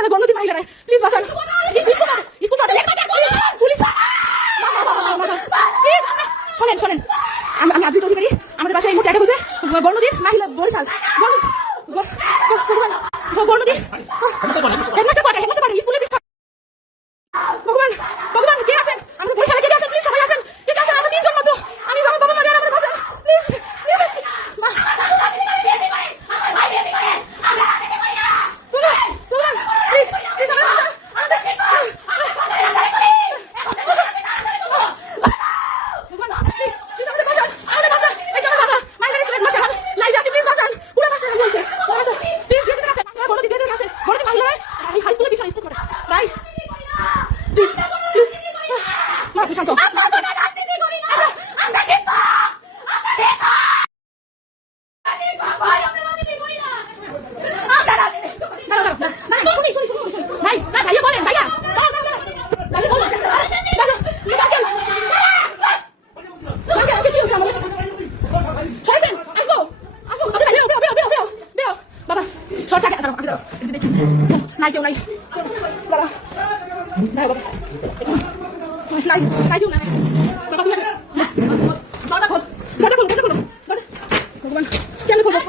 শালা গণতি মহিলারা প্লিজ বাঁচান স্কুল পুলিশ প্লিজ শোনেন শোনেন আমি আদ্রিত অধিকারী আমাদের বাসায় এই মুহূর্তে অ্যাটাক হয়েছে গণনদীর মহিলা বরিশাল গণনদী হেডমাস্টার কোয়ার্টার স্কুলে ভগবান ভগবান কে আছেন আমাদের বরিশালে কে আছেন প্লিজ সবাই আসেন কে আছেন আমরা তিনজন মাত্র আমি বাবা বাবা মা আমাদের বাঁচান প্লিজ নাই কেউ নাই দাদা নাই বাবা নাই নাই কেউ নাই বাবা তুমি দাদা খোল দাদা খোল দাদা খোল দাদা ভগবান কেন খোলবো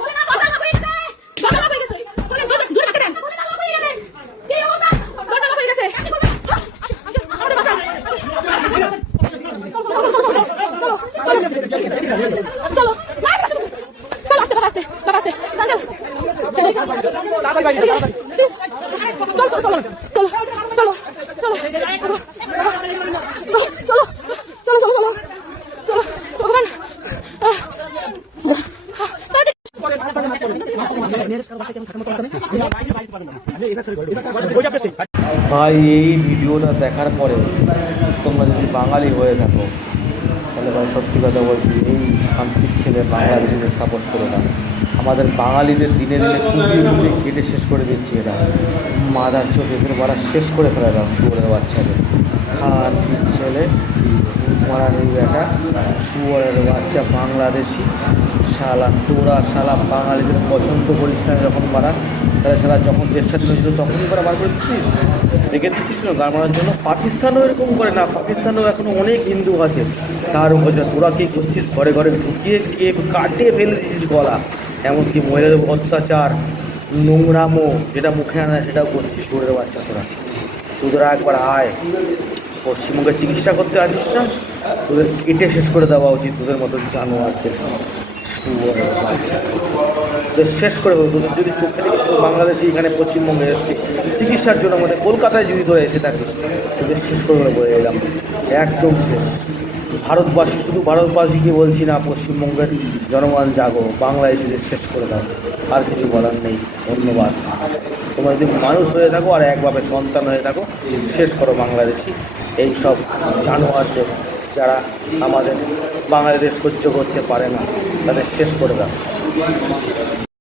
চলো আস্তে বাবা আস্তে বাবা আস্তে চলো চলো চলো চলো চলো চলো চলো চলো চলো চলো ভগবান ভাই এই ভিডিওটা দেখার পরে তোমরা যদি বাঙালি হয়ে থাকো তাহলে ভাই সত্যি কথা বলছি এই শান্তির ছেলে বাংলাদেশিদের সাপোর্ট করে না আমাদের বাঙালিদের দিনে দিনে কুপিয়ে কেটে শেষ করে দিচ্ছি এরা মাদার চোখে এদের মারা শেষ করে ফেলে দাও শুয়োরের বাচ্চাদের খান ছেলে মারানির বেটা শুয়োরের বাচ্চা বাংলাদেশি শালা তোরা শালা বাঙালিদের পছন্দ করিস না যখন মারা তাহলে শালা যখন দেশ স্বাধীন হয়েছিল তখনই তারা বার করে দিচ্ছিস রেখে দিচ্ছিস না গান মারার জন্য পাকিস্তানও এরকম করে না পাকিস্তানেও এখনও অনেক হিন্দু আছে তার উপর তোরা কী করছিস ঘরে ঘরে ঢুকিয়ে কে কাটে ফেলে দিচ্ছিস গলা এমনকি মহিলাদের অত্যাচার নোংরামো যেটা মুখে আনা সেটাও করছিস শুয়োরের বাচ্চা তোরা একবার আয় পশ্চিমবঙ্গে চিকিৎসা করতে আসিস না তোদের কেটে শেষ করে দেওয়া উচিত তোদের মতো জানোয়ারদের শুয়োরের বাচ্চা তোদের শেষ করে দেবো তোদের যদি চোখে থেকে বাংলাদেশে এখানে পশ্চিমবঙ্গে এসেছি চিকিৎসার জন্য আমাদের কলকাতায় যদি তোরা এসে থাকিস তোদের শেষ করে বলে এলাম একদম শেষ ভারতবাসী শুধু ভারতবাসীকে বলছি না পশ্চিমবঙ্গের জনগণ জাগো বাংলাদেশিদের শেষ করে দাও আর কিছু বলার নেই ধন্যবাদ তোমরা যদি মানুষ হয়ে থাকো আর একভাবে সন্তান হয়ে থাকো শেষ করো বাংলাদেশি এই সব জানোয়ারদের যারা আমাদের বাঙালিদের সহ্য করতে পারে না তাদের শেষ করে দাও